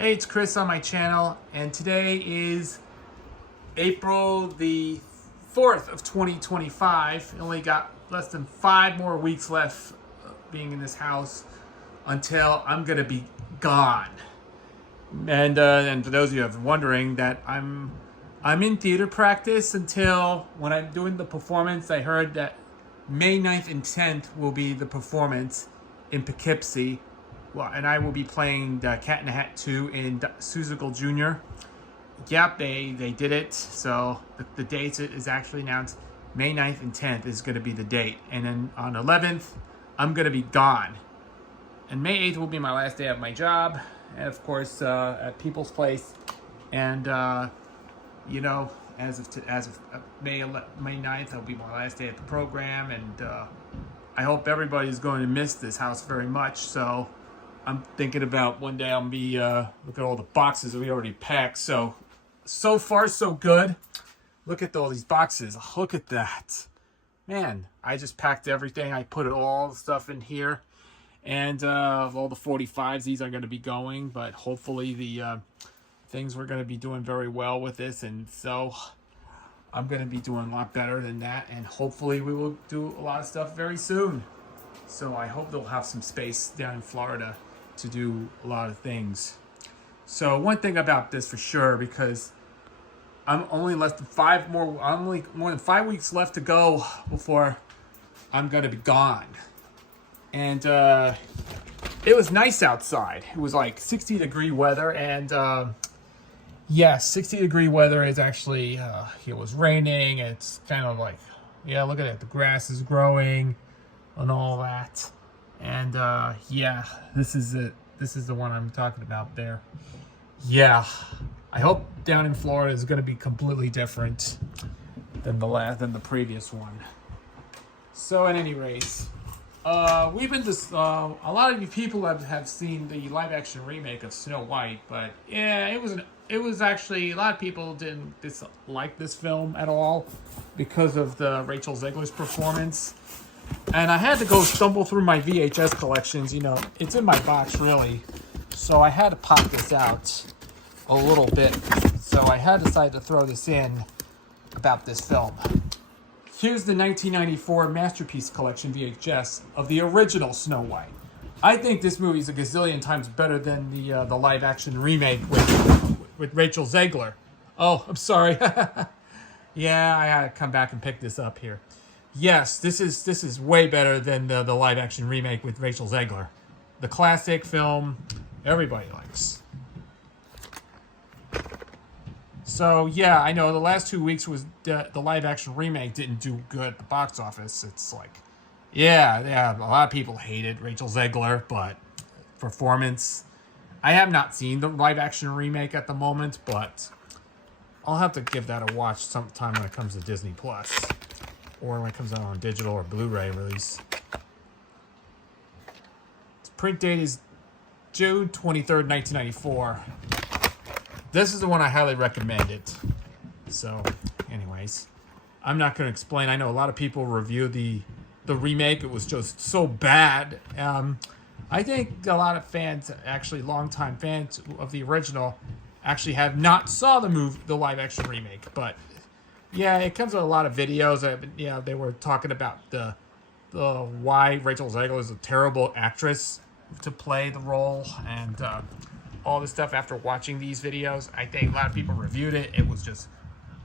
Hey, it's Chris on my channel, and today is April the 4th of 2025. Only got less than 5 more weeks left being in this house until I'm gonna be gone. And for those of you who are wondering, that I'm in theater practice until when I'm doing the performance. I heard that May 9th and 10th will be the performance in Poughkeepsie. Well, and I will be playing the Cat in the Hat 2 in Seussical Jr. Yep, they did it. So the date is actually announced. May 9th and 10th is going to be the date. And then on 11th, I'm going to be gone. And May 8th will be my last day of my job. And of course, at People's Place. And, you know, as of May 9th, that'll be my last day at the program. And I hope everybody's going to miss this house very much. So I'm thinking about one day I'll be look at all the boxes that we already packed. So far so good. Look at all these boxes. Look at that, man. I just packed everything. I put all the stuff in here, and all the 45s. These are going to be going, but hopefully the things we're going to be doing very well with this, and so I'm going to be doing a lot better than that, and hopefully we will do a lot of stuff very soon. So I hope they'll have some space down in Florida to do a lot of things. So one thing about this for sure, because I'm only more than 5 weeks left to go before I'm gonna be gone. And it was nice outside. It was like 60-degree weather, and yes, 60-degree weather is actually it was raining. It's kind of like, yeah, look at it, the grass is growing and all that. And yeah, this is it. This is the one I'm talking about there. Yeah, I hope down in Florida is going to be completely different than the previous one. So at any rate, we've been a lot of you people have seen the live action remake of Snow White, but yeah, it was actually, a lot of people didn't like this film at all because of the Rachel Zegler's performance. And I had to go stumble through my VHS collections. You know, it's in my box, really. So I had to pop this out a little bit. So I had decided to throw this in about this film. Here's the 1994 Masterpiece Collection VHS of the original Snow White. I think this movie is a gazillion times better than the live-action remake with Rachel Zegler. Oh, I'm sorry. Yeah, I had to come back and pick this up here. Yes, this is way better than the live-action remake with Rachel Zegler. The classic film everybody likes. So, yeah, I know the last 2 weeks was the live-action remake didn't do good at the box office. It's like, yeah, a lot of people hated Rachel Zegler, but performance. I have not seen the live-action remake at the moment, but I'll have to give that a watch sometime when it comes to Disney Plus. Or when it comes out on digital or Blu-ray release. Its print date is June 23rd, 1994. This is the one I highly recommend it. So, anyways, I'm not going to explain. I know a lot of people review the remake. It was just so bad. I think a lot of fans, actually longtime fans of the original, actually have not saw the live-action remake, but yeah, it comes with a lot of videos. Yeah, they were talking about the why Rachel Zegler is a terrible actress to play the role, and all this stuff. After watching these videos, I think a lot of people reviewed it. It was just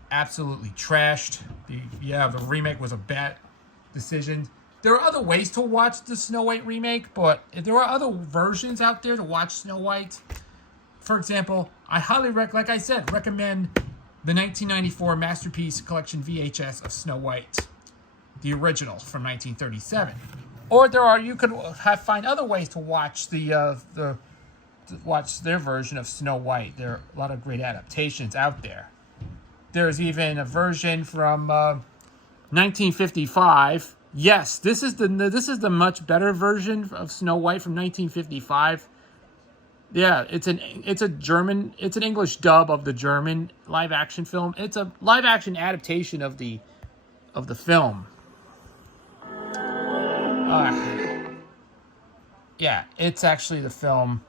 absolutely trashed. The remake was a bad decision. There are other ways to watch the Snow White remake, but if there are other versions out there to watch Snow White. For example, I highly recommend the 1994 Masterpiece Collection VHS of Snow White, the original from 1937. Or you could find other ways to watch watch their version of Snow White. There are a lot of great adaptations out there. There's even a version from 1955. Yes, this is the much better version of Snow White from 1955. Yeah, it's an English dub of the German live action film. It's a live action adaptation of the film. Yeah, it's actually the film.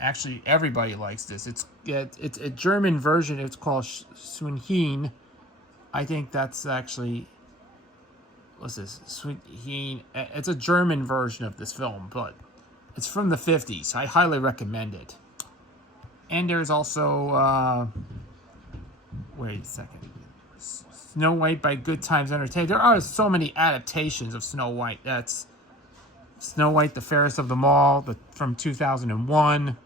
actually everybody likes this. It's a German version. It's called Schwinheen. I think that's actually, what's this? Schwinheen. It's a German version of this film, but it's from the 50s. I highly recommend it. And there's also, wait a second. Snow White by Good Times Entertainment. There are so many adaptations of Snow White. That's Snow White, the Fairest of Them All, from 2001.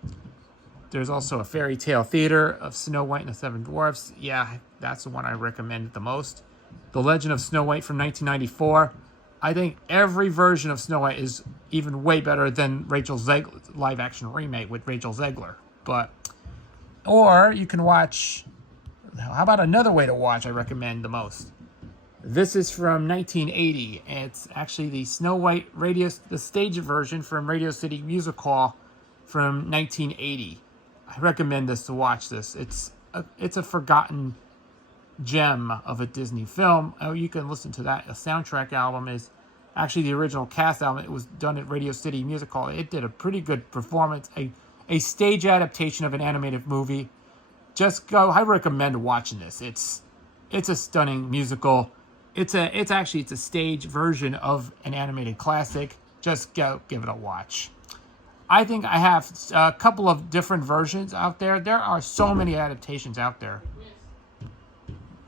There's also a Fairy Tale Theater of Snow White and the Seven Dwarfs. Yeah, that's the one I recommend the most. The Legend of Snow White from 1994. I think every version of Snow White is even way better than Rachel Zegler's live-action remake with Rachel Zegler. Or you can watch... How about another way to watch I recommend the most? This is from 1980. And it's actually the Snow White the stage version from Radio City Music Hall from 1980. I recommend this to watch this. It's a forgotten gem of a Disney film. Oh, you can listen to that. A soundtrack album is actually the original cast album. It was done at Radio City Music Hall. It did a pretty good performance. A stage adaptation of an animated movie. Just go. I recommend watching this. It's a stunning musical. It's a stage version of an animated classic. Just go give it a watch. I think I have a couple of different versions out there. There are so many adaptations out there.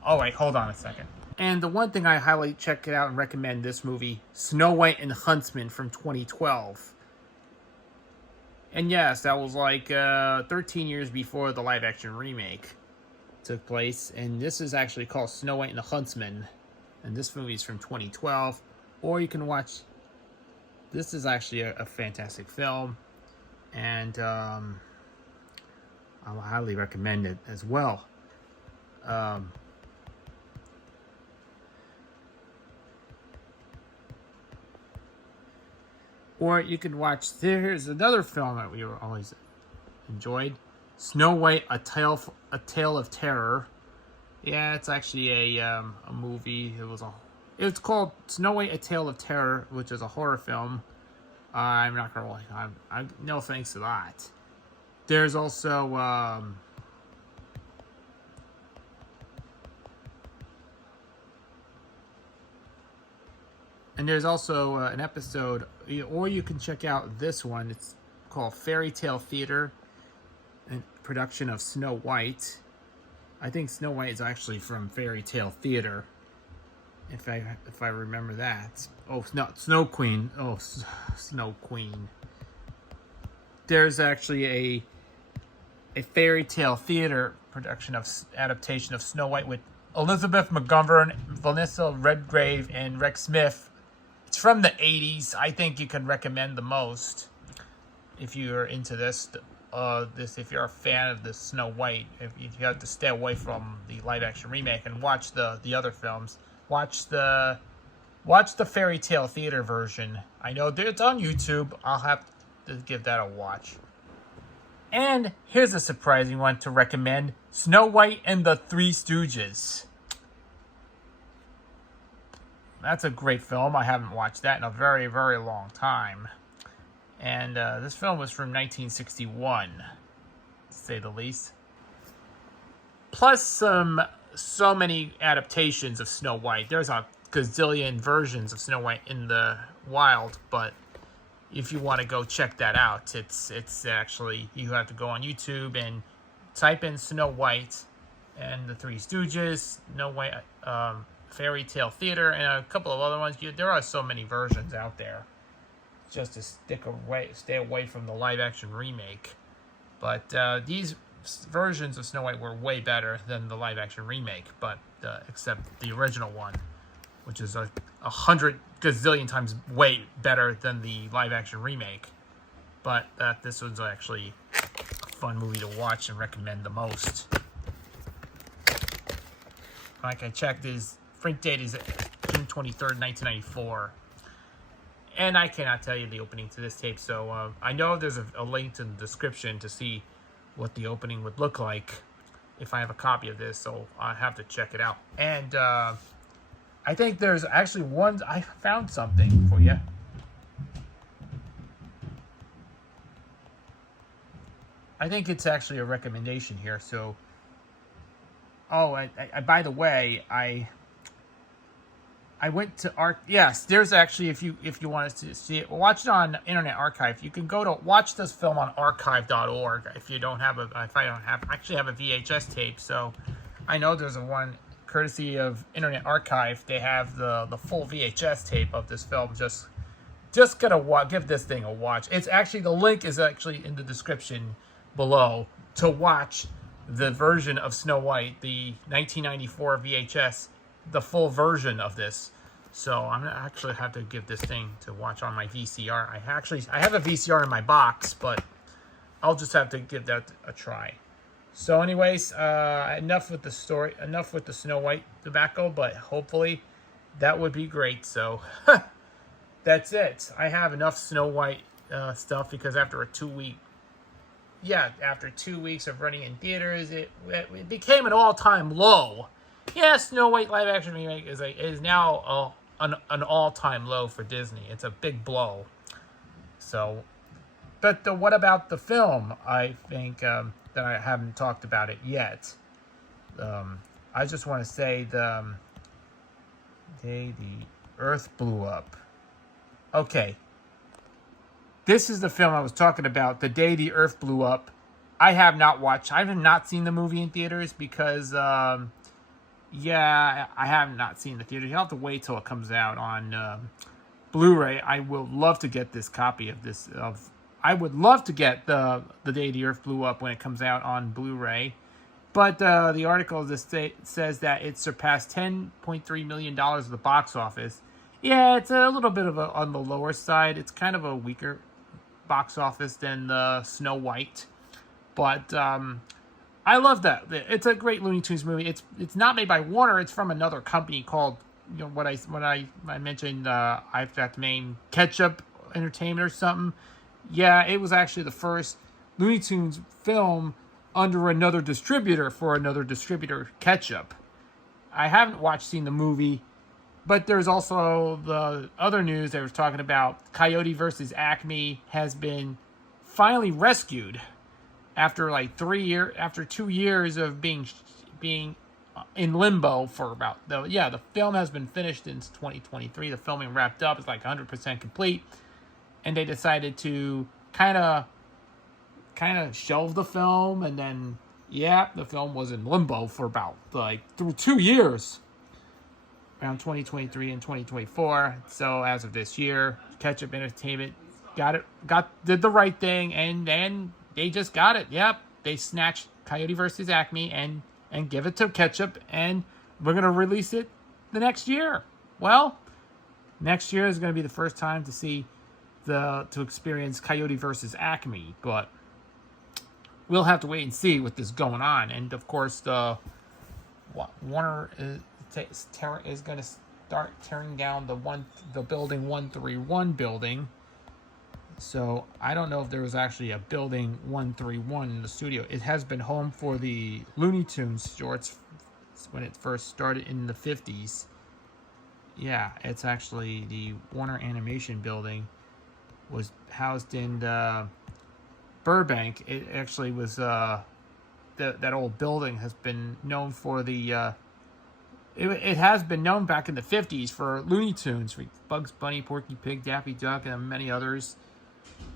Oh wait, hold on a second. And the one thing I highly check it out and recommend this movie, Snow White and the Huntsman from 2012. And yes, that was like 13 years before the live-action remake took place. And this is actually called Snow White and the Huntsman. And this movie is from 2012. Or you can watch... This is actually a fantastic film. And I highly recommend it as well. Or you can watch, here's another film that we were always enjoyed. Snow White, A Tale of Terror. Yeah, it's actually a movie. It's called Snow White, A Tale of Terror, which is a horror film. I'm not gonna lie, no thanks to that. There's also and there's also an episode, or you can check out this one. It's called Fairy Tale Theater, a production of Snow White. I think Snow White is actually from Fairy Tale Theater, if I remember that. Oh, no, Snow Queen. Oh, Snow Queen. There's actually a Fairy Tale Theater adaptation of Snow White with Elizabeth McGovern, Vanessa Redgrave, and Rex Smith. It's from the 80s. I think you can recommend the most if you're into this. If you're a fan of the Snow White, if you have to stay away from the live-action remake and watch the other films, watch the Fairy Tale Theater version. I know it's on YouTube. I'll have to give that a watch. And here's a surprising one to recommend: Snow White and the Three Stooges. That's a great film. I haven't watched that in a very, very long time. And this film was from 1961, to say the least. Plus so many adaptations of Snow White. There's a gazillion versions of Snow White in the wild, but if you want to go check that out, it's actually, you have to go on YouTube and type in Snow White and the Three Stooges, Snow White, Fairy Tale Theater, and a couple of other ones. There are so many versions out there. Just to stay away from the live-action remake. But these versions of Snow White were way better than the live-action remake, but except the original one, which is 100 gazillion times way better than the live-action remake. But this was actually a fun movie to watch and recommend the most. Like I checked, his print date is June 23rd, 1994. And I cannot tell you the opening to this tape, so I know there's a link in the description to see what the opening would look like if I have a copy of this, so I have to check it out. And I think there's actually I found something for you. I think it's actually a recommendation here. So, oh, I by the way, I went to Yes, there's actually, if you want to see it, watch it on Internet Archive. You can go to watch this film on archive.org. If you don't have if I don't have actually have a VHS tape, so I know there's a one courtesy of Internet Archive. They have the full VHS tape of this film. Just gotta give this thing a watch. It's actually, the link is actually in the description below to watch the version of Snow White, the 1994 VHS, the full version of this. So I'm gonna actually have to give this thing to watch on my VCR. I have a VCR in my box, but I'll just have to give that a try. So anyways, enough with the story, enough with the Snow White tobacco, but hopefully that would be great. So that's it. I have enough Snow White stuff, because after 2 weeks of running in theaters, it became an all-time low. Yeah, Snow White live action remake is now an all-time low for Disney. It's a big blow. So, but what about the film? I think that I haven't talked about it yet. I just want to say the day the Earth blew up. Okay, this is the film I was talking about. The Day the Earth Blew Up. I have not seen the movie in theaters because, yeah, I have not seen the theater. You'll have to wait till it comes out on Blu-ray. I will love to get this copy of this. I would love to get the Day the Earth Blew Up when it comes out on Blu-ray. But the article says that it surpassed $10.3 million at the box office. Yeah, it's a little bit on the lower side. It's kind of a weaker box office than the Snow White. But I love that. It's a great Looney Tunes movie. It's not made by Warner. It's from another company called, what I mentioned, I forgot the name, Ketchup Entertainment or something. Yeah, it was actually the first Looney Tunes film under another distributor for another distributor, Ketchup. I haven't seen the movie, but there's also the other news that was talking about Coyote versus Acme has been finally rescued after like 2 years of being in limbo for about the film has been finished in 2023. The filming wrapped up. It's like 100% complete, and they decided to kind of shelve the film, and then the film was in limbo for about through 2 years, around 2023 and 2024. So as of this year, Ketchup Entertainment did the right thing, and then they just got it. Yep, they snatched Coyote versus Acme and give it to Ketchup, and we're gonna release it the next year. Well, next year is gonna be the first time to experience Coyote versus Acme, but we'll have to wait and see what is going on. And of course, Warner is going to start tearing down the building 131 building. So I don't know if there was actually a building 131 in the studio. It has been home for the Looney Tunes shorts when it first started in the 50s. Yeah, it's actually the Warner Animation building was housed in Burbank. It actually was that old building has been known for it has been known back in the 50s for Looney Tunes, for Bugs Bunny, Porky Pig, Daffy Duck, and many others.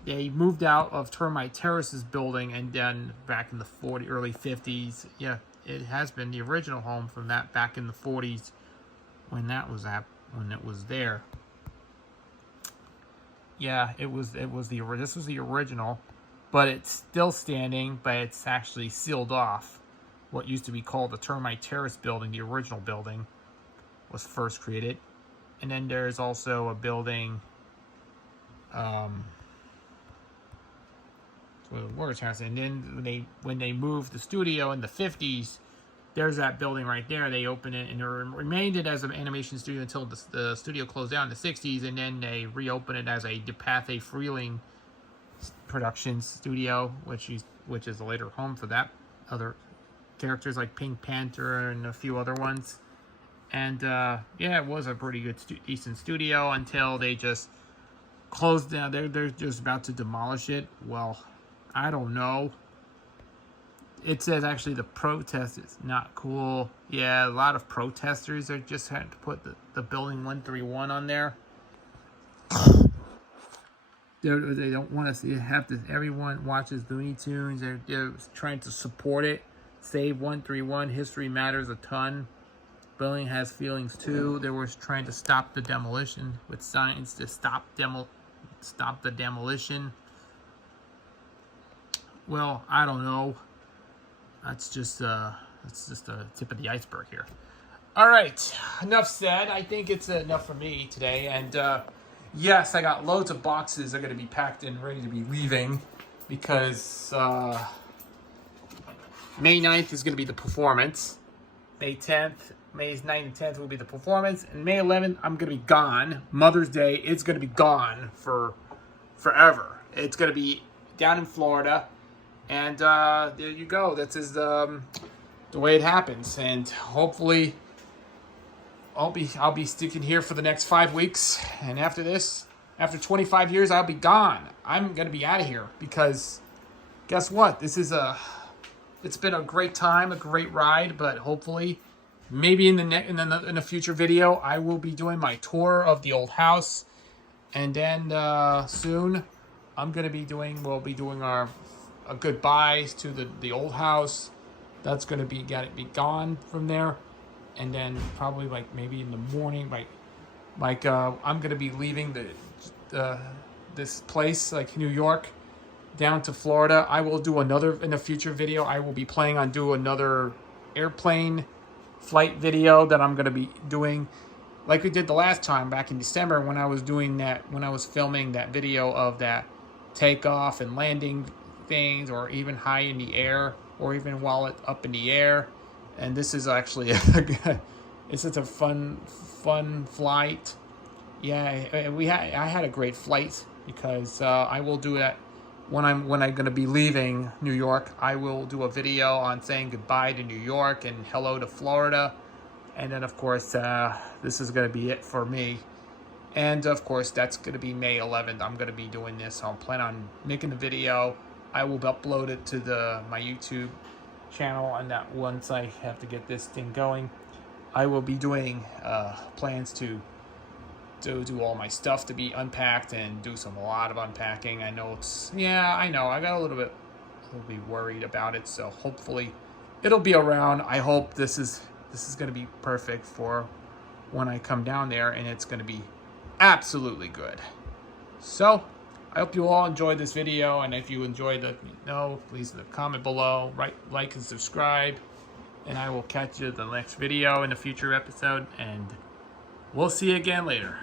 They moved out of Termite Terrace's building, and then back in the early 50s, yeah, it has been the original home from that back in the 40s when it was there. Yeah, this was the original, but it's still standing, but it's actually sealed off. What used to be called the Termite Terrace building, the original building, was first created. And then there's also a building, and then when they moved the studio in the 50s, there's that building right there. They opened it and it remained it as an animation studio until the studio closed down in the 60s, and then they reopened it as a DePathé Freeling production studio, which is a later home for that other characters like Pink Panther and a few other ones. And it was a pretty good decent studio until they just closed down. They're just about to demolish it. Well, I don't know. It says actually the protest is not cool. Yeah, a lot of protesters are just had to put the building 131 on there. They don't want us to have to. Everyone watches Looney Tunes. They're trying to support it. Save 131. History matters a ton. Building has feelings too. They were trying to stop the demolition with signs to stop the demolition. Well, I don't know. That's just the tip of the iceberg here. All right, enough said. I think it's enough for me today. And yes, I got loads of boxes that are going to be packed and ready to be leaving because May 9th is going to be the performance. May 9th and 10th will be the performance. And May 11th, I'm going to be gone. Mother's Day, it's going to be gone for forever. It's going to be down in Florida. And there you go. That's the way it happens. And hopefully I'll be sticking here for the next 5 weeks. And after this, after 25 years, I'll be gone. I'm going to be out of here because guess what? It's been a great time, a great ride, but hopefully maybe in a future video, I will be doing my tour of the old house. And then soon we'll be doing our goodbyes to the old house. That's going to be gone from there. And then probably like maybe in the morning, I'm going to be leaving this place like New York down to Florida. I will do another in a future video. I will be planning on doing another airplane flight video that I'm going to be doing like we did the last time back in December when I was filming that video of that takeoff and landing things, or even high in the air, or even while it's up in the air. And this is actually it's a fun flight. Yeah, I had a great flight because I will do that when I'm going to be leaving New York. I will do a video on saying goodbye to New York and hello to Florida. And then of course this is going to be it for me. And of course that's going to be May 11th. I'm going to be doing this. I'll plan on making the video. I will upload it to my YouTube channel, and that once I have to get this thing going, I will be doing plans to do all my stuff to be unpacked and do a lot of unpacking. I know I got a little bit worried about it, so hopefully it'll be around. I hope this is going to be perfect for when I come down there, and it's going to be absolutely good. So I hope you all enjoyed this video, and if you enjoyed, let me know. Please leave a comment below, like and subscribe, and I will catch you in the next video in a future episode, and we'll see you again later.